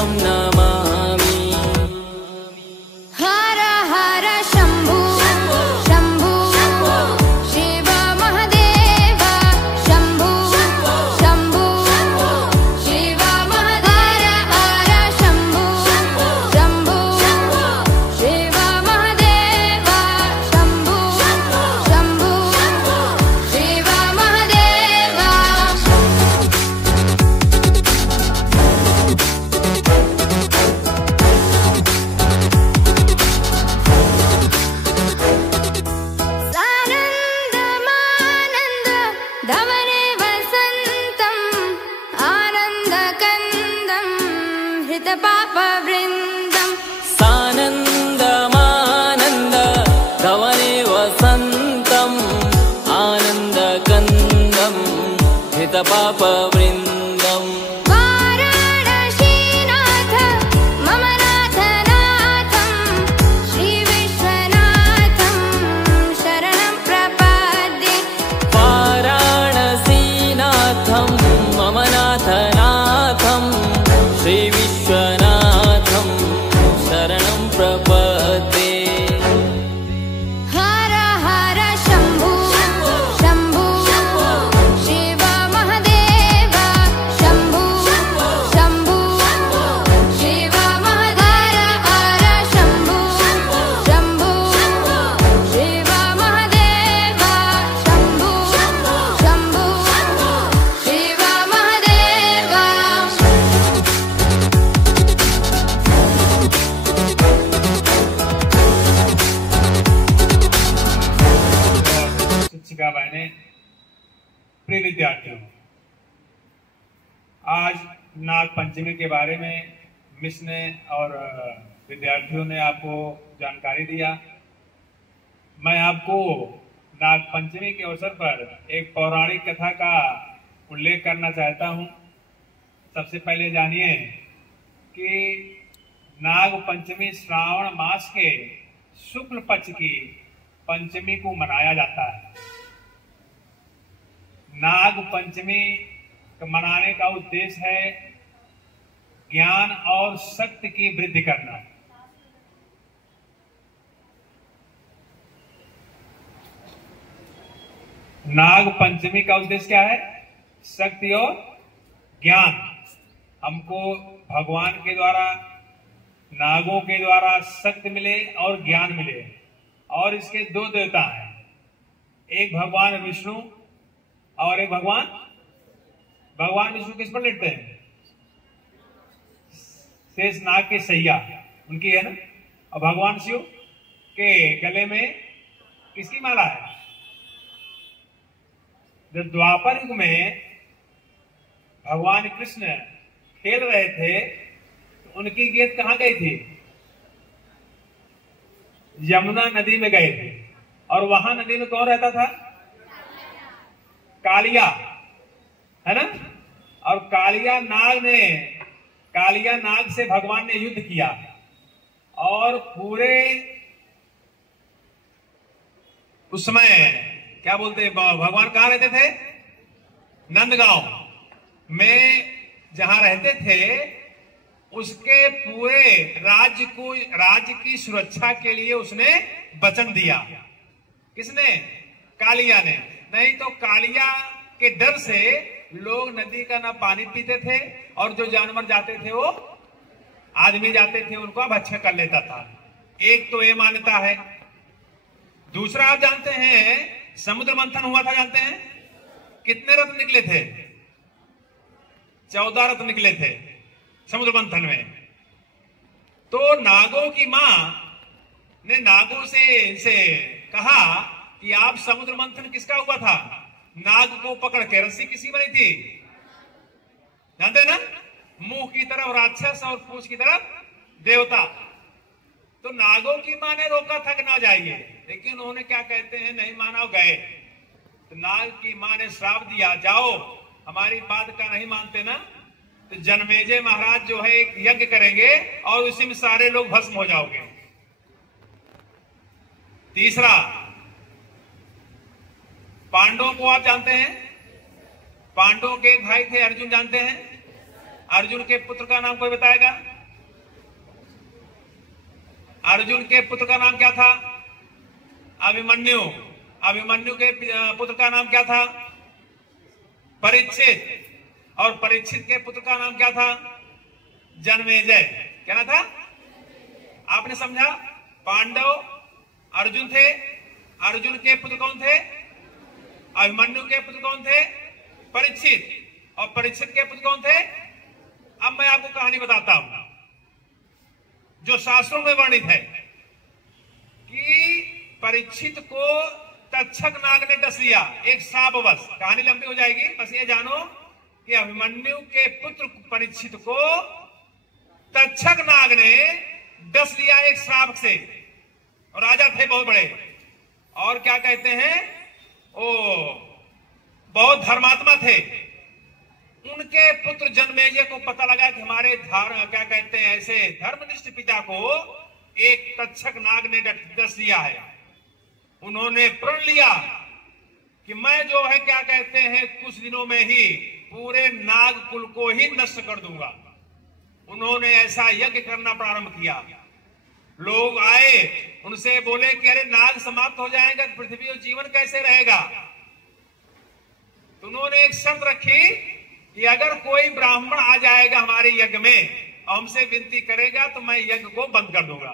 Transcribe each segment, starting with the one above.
तं नमामि। हर हर शम्भु शम्भु शिव महादेव शम्भु शम्भु शिव महादेव। हर शम्भु शम्भु शिव महादेव शम्भु शम्भु शिव महादेव। सानन्दमानन्द धवने वसन्तम् आनन्दकन्दम् हृतपापवृन्दम्। सानन्दमानन्द धवने वसन्तम् आनन्दकन्दम् हितपापवृन्दम्। वाराणसीनाथ मम नाथनाथं श्रीविश्वनाथं शरणं प्रपद्ये। वाराणसीनाथं मम नाथनाथं श्रीविश्वनाथं शरणं प्रपद्ये। हर हर शम्भु शम्भु शिव महादेव शम्भु शम्भु शिव महादेव। हर शम्भु शम्भु शिव महादेव शम्भु शम्भु शिव महादेव। शिक्षिका बहने, प्रिय विद्यार्थियों, आज नाग पंचमी के बारे में मिस ने और विद्यार्थियों ने आपको जानकारी दिया। मैं आपको नाग पंचमी के अवसर पर एक पौराणिक कथा का उल्लेख करना चाहता हूं। सबसे पहले जानिए कि नाग पंचमी श्रावण मास के शुक्ल पक्ष की पंचमी को मनाया जाता है। नाग पंचमी मनाने का उद्देश्य है ज्ञान और शक्ति की वृद्धि करना। नाग पंचमी का उद्देश्य क्या है? शक्ति और ज्ञान। हमको भगवान के द्वारा, नागों के द्वारा शक्ति मिले और ज्ञान मिले। और इसके दो देवता हैं, एक भगवान विष्णु और एक भगवान विष्णु किस पर लेटते हैं? शेष नाग के सैया उनकी है ना। और भगवान शिव के गले में किसकी माला है? जब द्वापर युग में भगवान कृष्ण खेल रहे थे तो उनकी गेंद कहां गई थी? यमुना नदी में गए थे। और वहां नदी में कौन रहता था? कालिया, है ना। और कालिया नाग से भगवान ने युद्ध किया और पूरे उसमें क्या बोलते हैं, भगवान कहां रहते थे? नंदगांव में जहां रहते थे उसके पूरे राज्य की सुरक्षा के लिए उसने वचन दिया। किसने? कालिया ने। नहीं तो कालिया के डर से लोग नदी का ना पानी पीते थे और जो जानवर जाते थे, वो आदमी जाते थे, उनको भक्षण कर लेता था। एक तो ये मान्यता है। दूसरा आप जानते हैं समुद्र मंथन हुआ था, जानते हैं? कितने रत्न निकले थे? 14 रत्न निकले थे समुद्र मंथन में। तो नागों की मां ने नागों से कहा कि आप समुद्र मंथन किसका हुआ था? नाग को पकड़ के रस्सी किसी बनी थी? जानते ना, मुंह की तरफ राक्षस और पूंछ की तरफ देवता। तो नागों की मां ने रोका था कि ना जाइए, लेकिन उन्होंने क्या कहते हैं, नहीं माना, गए। तो नाग की मां ने श्राप दिया, जाओ, हमारी बात का नहीं मानते ना तो जनमेजय महाराज जो है एक यज्ञ करेंगे और उसी में सारे लोग भस्म हो जाओगे। तीसरा, पांडवों को आप जानते हैं? पांडवों के एक भाई थे अर्जुन, जानते हैं? अर्जुन के पुत्र का नाम कोई बताएगा? अर्जुन के पुत्र का नाम क्या था? अभिमन्यु। अभिमन्यु के पुत्र का नाम क्या था? परीक्षित। और परीक्षित के पुत्र का नाम क्या था? जन्मेजय। क्या ना था? आपने समझा? पांडव अर्जुन थे। अर्जुन के पुत्र कौन थे? अभिमन्यु के पुत्र कौन थे? परीक्षित। और परीक्षित के पुत्र कौन थे? अब मैं आपको कहानी बताता हूं जो शास्त्रों में वर्णित है कि परीक्षित को तक्षक नाग ने डस लिया एक श्रापवश। कहानी लंबी हो जाएगी, बस ये जानो कि अभिमन्यु के पुत्र परीक्षित को तक्षक नाग ने डस लिया एक श्राप से। और राजा थे बहुत बड़े, और क्या कहते हैं, ओ बहुत धर्मात्मा थे। उनके पुत्र जन्मेजय को पता लगा कि हमारे क्या कहते हैं ऐसे धर्मनिष्ठ पिता को एक तक्षक नाग ने डस लिया है। उन्होंने प्रण लिया कि मैं जो है क्या कहते हैं कुछ दिनों में ही पूरे नाग कुल को ही नष्ट कर दूंगा। उन्होंने ऐसा यज्ञ करना प्रारंभ किया। लोग आए, उनसे बोले कि अरे नाग समाप्त हो जाएगा, पृथ्वी और जीवन कैसे रहेगा? तो उन्होंने एक शर्त रखी कि अगर कोई ब्राह्मण आ जाएगा हमारे यज्ञ में और हमसे विनती करेगा तो मैं यज्ञ को बंद कर दूंगा।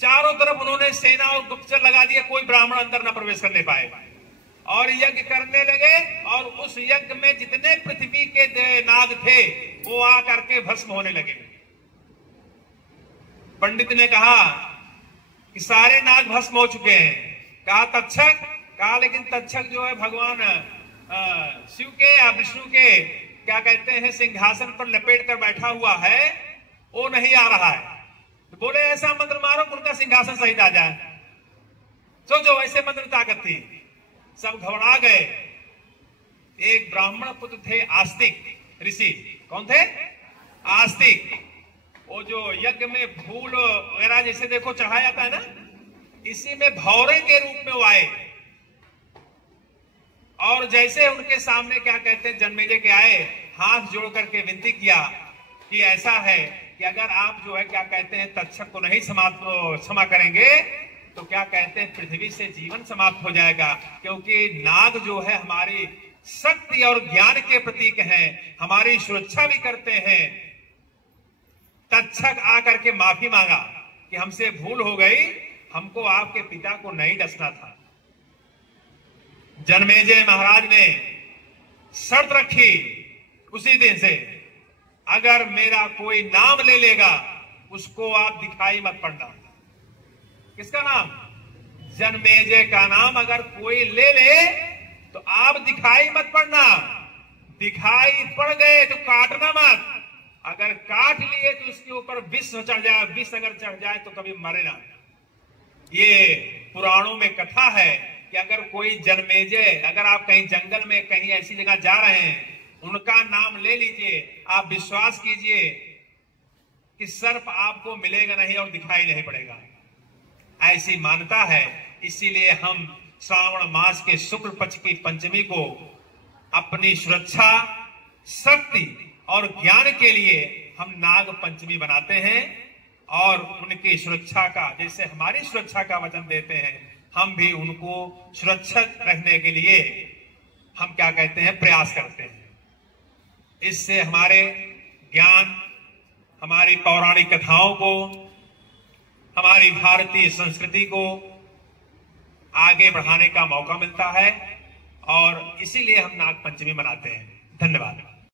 चारों तरफ उन्होंने सेना और गुप्तचर लगा दिया, कोई ब्राह्मण अंदर न प्रवेश करने पाए। और यज्ञ करने लगे, और उस यज्ञ में जितने पृथ्वी के नाग थे वो आकर के भस्म होने लगे। पंडित ने कहा कि सारे नाग भस्म हो चुके हैं। कहा तक्षक? कहा लेकिन तक्षक जो है भगवान शिव के या विष्णु के क्या कहते हैं सिंहासन पर लपेट कर बैठा हुआ है, वो नहीं आ रहा है। तो बोले ऐसा मंत्र मारो उनका सिंहासन सहित आ जाए। सोचो ऐसे मंत्र ताकत थी। सब घबरा गए। एक ब्राह्मण पुत्र थे आस्तिक ऋषि। कौन थे? आस्तिक। वो जो यज्ञ में फूल वगैरह जैसे देखो चढ़ाया जाता है ना, इसी में भौरे के रूप में वो आए। और जैसे उनके सामने क्या कहते हैं जन्मेजय के आए, हाथ जोड़ करके विनती किया कि ऐसा है कि अगर आप जो है क्या कहते हैं तक्षक को नहीं क्षमा करेंगे तो क्या कहते हैं पृथ्वी से जीवन समाप्त हो जाएगा। क्योंकि नाग जो है हमारी शक्ति और ज्ञान के प्रतीक हैं, हमारी सुरक्षा भी करते हैं। तक्षक आकर के माफी मांगा कि हमसे भूल हो गई, हमको आपके पिता को नहीं डसना था। जन्मेजय महाराज ने शर्त रखी उसी दिन से, अगर मेरा कोई नाम ले लेगा उसको आप दिखाई मत पड़ना। किसका नाम? जन्मेजय का नाम अगर कोई ले ले तो आप दिखाई मत पड़ना। दिखाई पड़ गए तो काटना मत। अगर काट लिए तो उसके ऊपर विष चढ़ जाए, विष अगर चढ़ जाए तो कभी मरे ना। ये पुराणों में कथा है कि अगर कोई जन्मेजय, अगर आप कहीं जंगल में कहीं ऐसी जगह जा रहे हैं, उनका नाम ले लीजिए, आप विश्वास कीजिए कि सर्प आपको मिलेगा नहीं और दिखाई नहीं पड़ेगा। ऐसी मान्यता है। इसीलिए हम श्रावण मास के शुक्ल पक्ष की पंचमी को अपनी सुरक्षा, शक्ति और ज्ञान के लिए हम नाग पंचमी बनाते हैं। और उनकी सुरक्षा का, जैसे हमारी सुरक्षा का वचन देते हैं, हम भी उनको सुरक्षित रखने के लिए हम क्या कहते हैं प्रयास करते हैं। इससे हमारे ज्ञान, हमारी पौराणिक कथाओं को, हमारी भारतीय संस्कृति को आगे बढ़ाने का मौका मिलता है। और इसीलिए हम नाग पंचमी मनाते हैं। धन्यवाद।